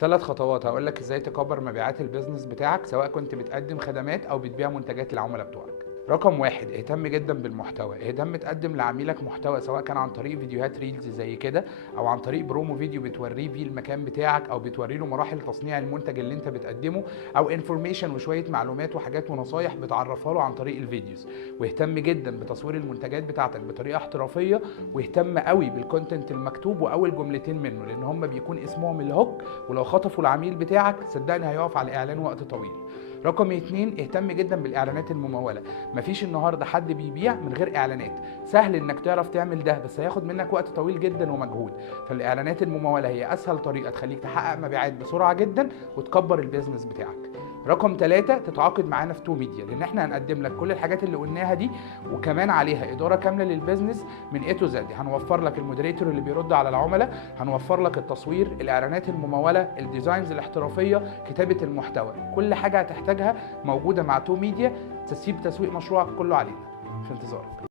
في 3 خطوات هقول لك ازاي تكبر مبيعات البيزنس بتاعك، سواء كنت بتقدم خدمات او بتبيع منتجات للعملاء بتوعك. رقم 1، اهتم جدا بالمحتوى. اهتم تقدم لعميلك محتوى، سواء كان عن طريق فيديوهات ريلز زي كده، او عن طريق برومو فيديو بتوريه فيه المكان بتاعك، او بتوري له مراحل تصنيع المنتج اللي انت بتقدمه، او انفورميشن وشويه معلومات وحاجات ونصايح بتعرفها له عن طريق الفيديوز. واهتم جدا بتصوير المنتجات بتاعتك بطريقه احترافيه، واهتم قوي بالكونتنت المكتوب واول جملتين منه، لان هم بيكون اسمهم الهوك، ولو خطفوا العميل بتاعك صدقني هيقف على الاعلان وقت طويل. رقم 2، اهتم جدا بالاعلانات المموله. مفيش النهارده حد بيبيع من غير اعلانات. سهل انك تعرف تعمل ده، بس هياخد منك وقت طويل جدا ومجهود. فالاعلانات المموله هي اسهل طريقه تخليك تحقق مبيعات بسرعه جدا وتكبر البيزنس بتاعك. رقم 3، تتعاقد معانا في تو ميديا، لان احنا هنقدم لك كل الحاجات اللي قلناها دي، وكمان عليها اداره كامله للبيزنس من A to Z. هنوفر لك المودريتور اللي بيرد على العملاء، هنوفر لك التصوير، الاعلانات المموله، الديزاينز الاحترافيه، كتابه المحتوى، كل حاجه هتحتاجها موجوده مع تو ميديا. تسيب تسويق مشروعك كله علينا. في انتظارك.